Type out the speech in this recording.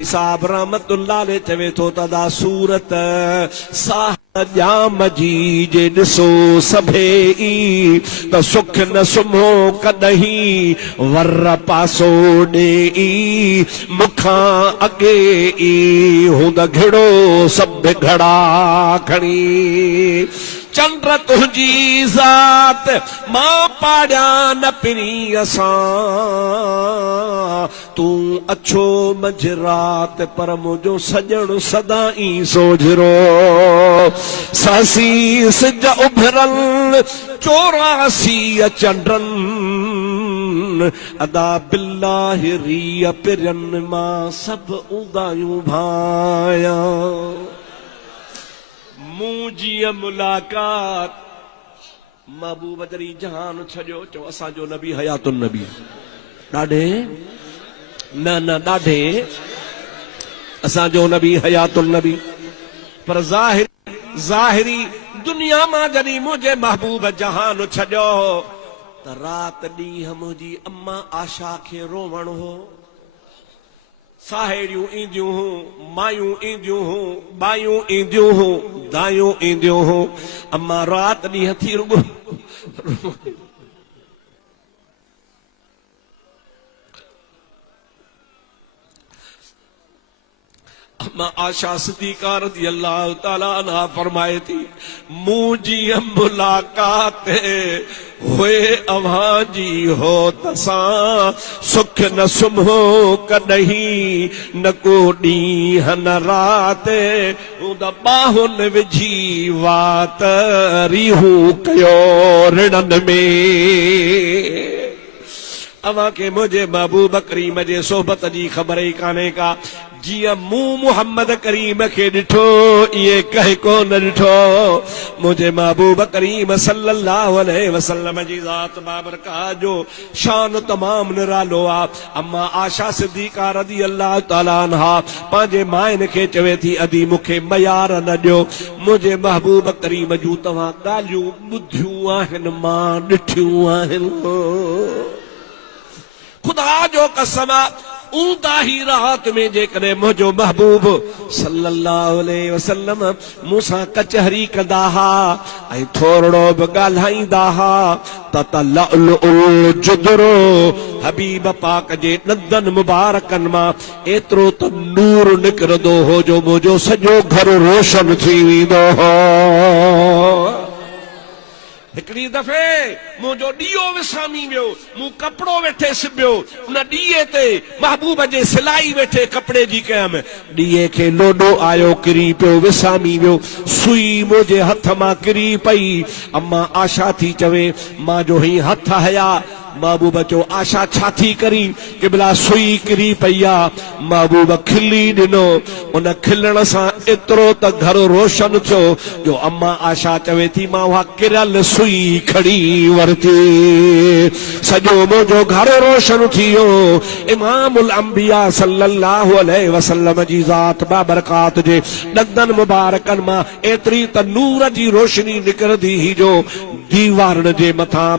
साहब रहमतुल्लाह ने चवे तो तदा सूरत साहजाम जी जे ॾिसो सभे ई त सुख न सुम्हो कॾहिं वर पासो ॾे मुखां अॻे ई हूंद घिड़ो सभु घड़ा खणी चंद्र तुंहिंजी ज़ात मां पाड़िया न पिरी असां तूं अछो मंझि रात पर मुंहिंजो सजण सदाई सोझरो सासी सिज उभरल 84 चंडनि अदा बिल्लाहि रीअ पिरनि मां सभु उदायूं भाया मुझी मुलाकात महबूब जरी जहान छो चो असांजो नबी हयातुन नबी ॾाढे न ॾाढे असांजो नबी हयातुन नबी पर ज़ाहिरी दुनिया मां जॾहिं मुझे महबूब जहान छो त रात ॾींहं मुंहिंजी अम्मा आशा खे रोवण हो साहेड़ियूं ईंदियूं हूं मायूं ईंदियूं हूं बायूं ईंदियूं हूं दायूं ईंदियूं हूं अम्मा रात ॾींहं थी रुगो अम्मा आशा सिद्दीक़ा रज़ियल्लाहु ताला अन्हा फरमाए थी मुंहिंजी मुलाकात हुए अव्हां जी हो तसां सुख न सुम्हो कॾहिं न को ॾींहं न रात हूंद बाहुनि विझी वात रीहूं कयो रिणनि में अवां के मुझे महबूब करीम जे सोबत जी ख़बर ई कान्हे का जिया मूं मोहम्मद करीम के ॾिठो ये कह को न ॾिठो मुझे महबूब करीम सल्लल्लाहु अलैहि वसल्लम जी ज़ात बाबरकात जो शान तमाम निरालो आ अम्मा आशा सिद्दीक़ा रज़ियल्लाहु ताला अन्हा पंहिंजे माइन खे चवे थी अदी मूंखे मयार न ॾियो मुझे महबूब करीम जूं तव्हां ॻाल्हियूं ॿुधियूं आहिनि मां ॾिठियूं आहिनि खुदा जो कसम ऊंदा ही रात में जेकॾहिं मुंहिंजो महबूब सल्लल्लाहु अलैहि वसल्लम मूंसां कचहरी कंदा हा ऐं थोरो बि ॻाल्हाईंदा हा त लुलुल जुदरो हबीब पाक जे ॾंदनि मुबारकनि मां एतिरो त नूर निकिरंदो हो जो मुंहिंजो सॼो घर रोशन थी वेंदो हो हिकिड़ी दफ़े मुंहिंजो ॾीओ विसामी वियो मूं कपिड़ो वेठे सिबियो उन ॾीए ते महबूब जे सिलाई वेठे कपिड़े जी कयमि ॾीए खे लोॾो आयो किरी पियो विसामी वियो सुई मुंहिंजे हथ मां किरी पई अम्मा आशा थी चवे मां जो ही हथ हया महबूब चो आशा छा थी करी किबला सुई किरी पई आहे महबूब खिली ॾिनो उन खिलण सां एतिरो त घर रोशन थियो जो अम्मा आशा चवे थी मां उहा किरल सुई खणी वरिती सॼो मुंहिंजो घर रोशन थी वियो इमामुल अंबिया सल्लल्लाहु अलैहि वसल्लम जी ज़ात बाबरकात जे ॾंदनि मुबारकनि मां एतिरी त नूर जी रोशनी निकिरंदी ही जो दीवारनि जे मथां